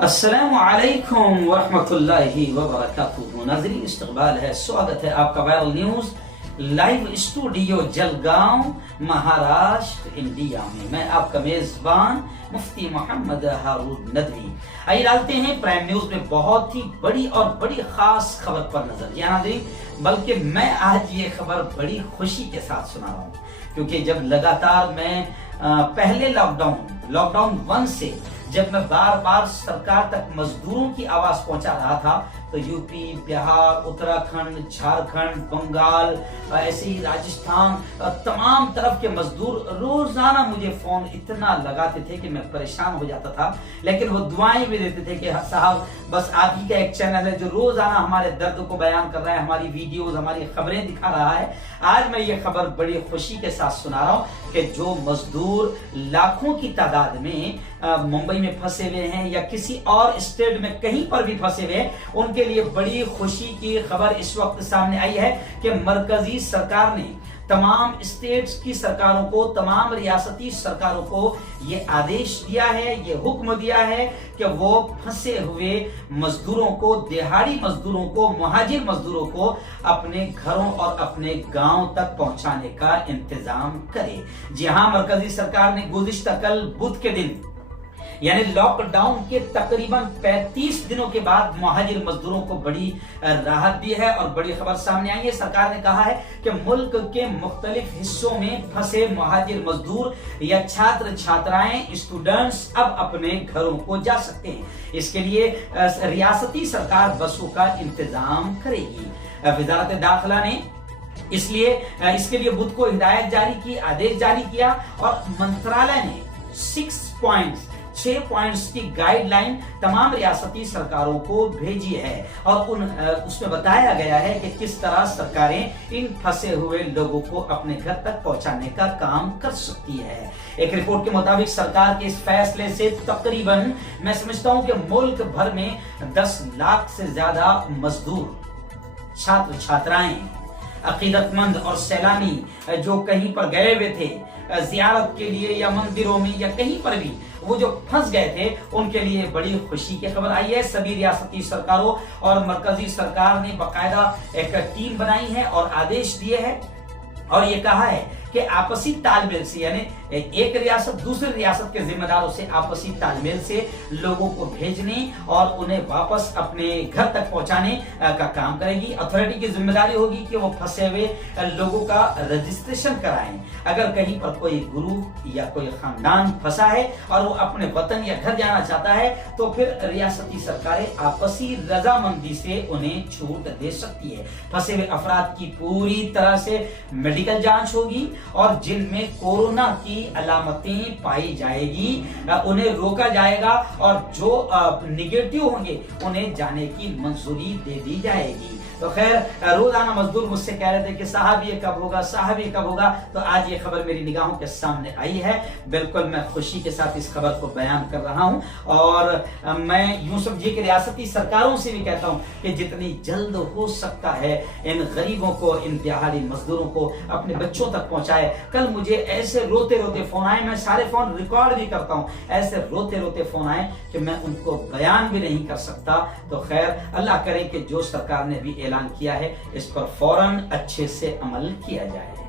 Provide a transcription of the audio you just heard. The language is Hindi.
अस्सलामु अलैकुम वरहमतुल्लाहि वबरकातुहू। नाज़रीन, इस्तक़बाल है, स्वागत है आपका viral news live studio Jalgaon, Maharashtra, India में। मैं आपका मेजबान मुफ्ती मोहम्मद हारून नदवी। आइए डालते हैं प्राइम न्यूज में बहुत ही बड़ी और बड़ी खास खबर पर नजर। जी नाज़रीन, बल्कि मैं आज ये खबर बड़ी खुशी के साथ सुना रहा हूँ, क्योंकि जब लगातार मैं पहले लॉकडाउन 1 से जब मैं बार बार सरकार तक मजदूरों की आवाज पहुंचा रहा था, तो यूपी, बिहार, उत्तराखंड, झारखंड, बंगाल, ऐसे ही राजस्थान, तमाम तरफ के मजदूर रोजाना मुझे फोन इतना लगाते थे कि मैं परेशान हो जाता था। लेकिन वो दुआएं भी देते थे कि साहब, बस आप ही का एक चैनल है जो रोजाना हमारे दर्द को बयान कर रहा है, हमारी वीडियोस, हमारी खबरें दिखा रहा है। आज मैं ये खबर बड़ी खुशी के साथ सुना रहा हूँ कि जो मजदूर लाखों की तादाद में मुंबई में फंसे हुए हैं या किसी और स्टेट में कहीं पर भी फंसे हुए हैं, उनके लिए बड़ी खुशी की खबर इस वक्त सामने आई है कि मरकजी सरकार ने तमाम स्टेट्स की सरकारों को, तमाम रियासती सरकारों को ये आदेश दिया है, ये हुक्म दिया है कि वो फंसे हुए मजदूरों को, दिहाड़ी मजदूरों को, मुहाजिर मजदूरों को अपने घरों और अपने गांव तक पहुंचाने का इंतजाम करे। जी हां, मरकजी सरकार ने गुज़िश्ता कल बुध के दिन, यानी लॉकडाउन के तकरीबन 35 दिनों के बाद मुहाजिर मजदूरों को बड़ी राहत दी है और बड़ी खबर सामने आई है। सरकार ने कहा है कि मुल्क के मुख्तलिफ हिस्सों में फंसे मुहाजिर मजदूर या छात्र छात्राएं, स्टूडेंट्स अब अपने घरों को जा सकते हैं। इसके लिए रियासती सरकार बसों का इंतजाम करेगी। वजारत दाखिला ने इसके लिए बुध को हिदायत जारी की, आदेश जारी किया और मंत्रालय ने 6 पॉइंट्स की गाइडलाइन तमाम रियासती सरकारों को भेजी है और उसमें बताया गया है कि किस तरह सरकारें इन फंसे हुए लोगों को अपने घर तक पहुंचाने का काम कर सकती है। एक रिपोर्ट के मुताबिक सरकार के इस फैसले से तकरीबन, मैं समझता हूं कि मुल्क भर में 10 लाख से ज्यादा मजदूर, छात्र छात्राएं, अकीदतमंद और सैलानी जो कहीं पर गए हुए थे जियारत के लिए या मंदिरों में या कहीं पर भी, वो जो फंस गए थे, उनके लिए बड़ी खुशी की खबर आई है। सभी रियासती सरकारों और मरकजी सरकार ने बाकायदा एक टीम बनाई है और आदेश दिए हैं और ये कहा है कि आपसी तालमेल से, यानी एक रियासत दूसरे रियासत के जिम्मेदारों से आपसी तालमेल से लोगों को भेजने और उन्हें वापस अपने घर तक पहुंचाने का काम करेगी। अथॉरिटी की जिम्मेदारी होगी कि वो फंसे हुए लोगों का रजिस्ट्रेशन कराएं। अगर कहीं पर कोई ग्रुप या कोई खानदान फंसा है और वो अपने वतन या घर जाना चाहता है, तो फिर रियासती सरकारें आपसी रजामंदी से उन्हें छूट दे सकती है। फंसे हुए अफराद की पूरी तरह से मेडिकल जांच होगी और जिनमें कोरोना की अलामतें पाई जाएगी उन्हें रोका जाएगा और जो निगेटिव होंगे उन्हें जाने की मंजूरी दे दी जाएगी। तो खैर, रोजाना मजदूर मुझसे कह रहे थे कि साहब ये कब होगा, साहब ये कब होगा, तो आज ये खबर मेरी निगाहों के सामने आई है। बिल्कुल मैं खुशी के साथ इस खबर को बयान कर रहा हूं और मैं यूं समझिए कि रियासती सरकारों से भी कहता हूं कि जितनी जल्द हो सकता है इन गरीबों को, इन दिहाड़ी मजदूरों को अपने बच्चों तक पहुंचाए। कल मुझे ऐसे रोते रोते फोन आए, मैं सारे फोन रिकॉर्ड भी करता हूं, ऐसे रोते रोते फोन आए कि मैं उनको बयान भी नहीं कर सकता। तो खैर, अल्लाह करे कि जो सरकार ने भी ऐलान किया है इस पर फौरन अच्छे से अमल किया जाए।